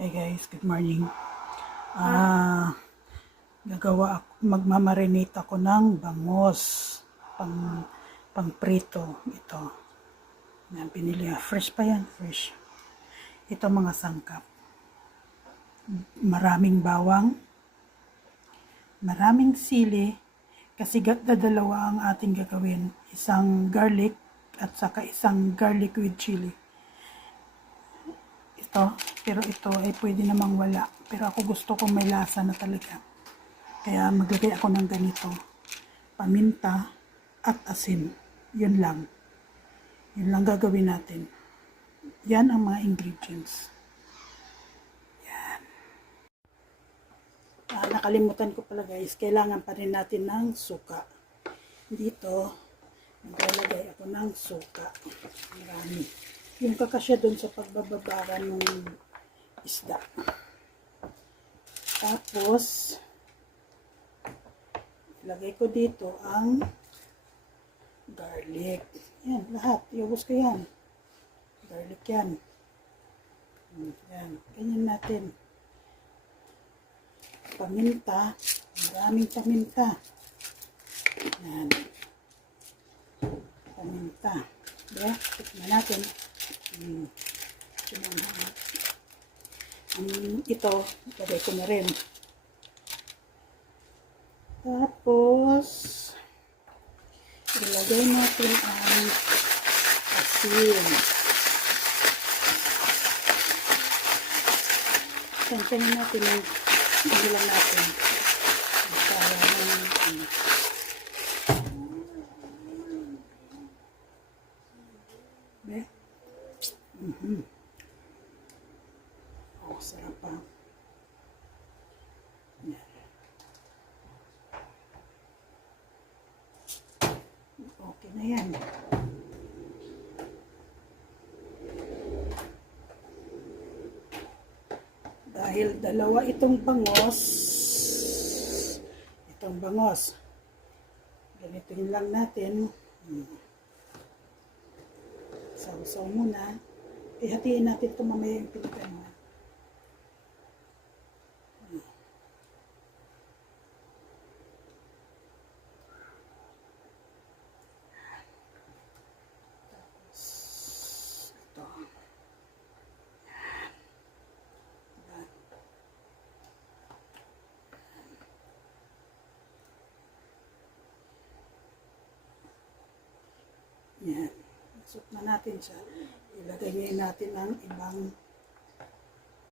Hey guys, good morning. Magmamarinate ako ng bangos pang prito. Ito. Yan, pinili. Fresh pa yan, fresh. Ito mga sangkap. Maraming bawang, maraming sili, kasi dadalawa ang ating gagawin. Isang garlic at saka isang garlic with chili. Pero ito ay pwede namang wala. Pero ako gusto kong may lasa na talaga. Kaya maglagay ako ng ganito. Paminta at asin. Yun lang. Yun lang gagawin natin. Yan ang mga ingredients. Yan. Nakalimutan ko pala guys. Kailangan pa rin natin ng suka. Dito, maglalagay ako ng suka. Marami. Yung kakasya dun sa pagbababaran ng isda. Tapos, ilagay ko dito ang garlic. Yan, lahat. Iubos ko yan. Garlic yan. Yan. Ganyan natin. Paminta. Maraming paminta. Yan. Paminta. Diba? Tikman natin. Ito, lagay ko na rin. Tapos, ilagay natin ang asin. Tantanin natin ang ilan natin. Para ng oh, sarap pa. Yan. Okay na yan. Dahil dalawa itong bangos, ganitoin lang natin. Sausaw muna. Ihatiin natin ito mamaya yung pinagano. Tapos, ito. Yan. Isok na natin siya. Ilagay natin ang ibang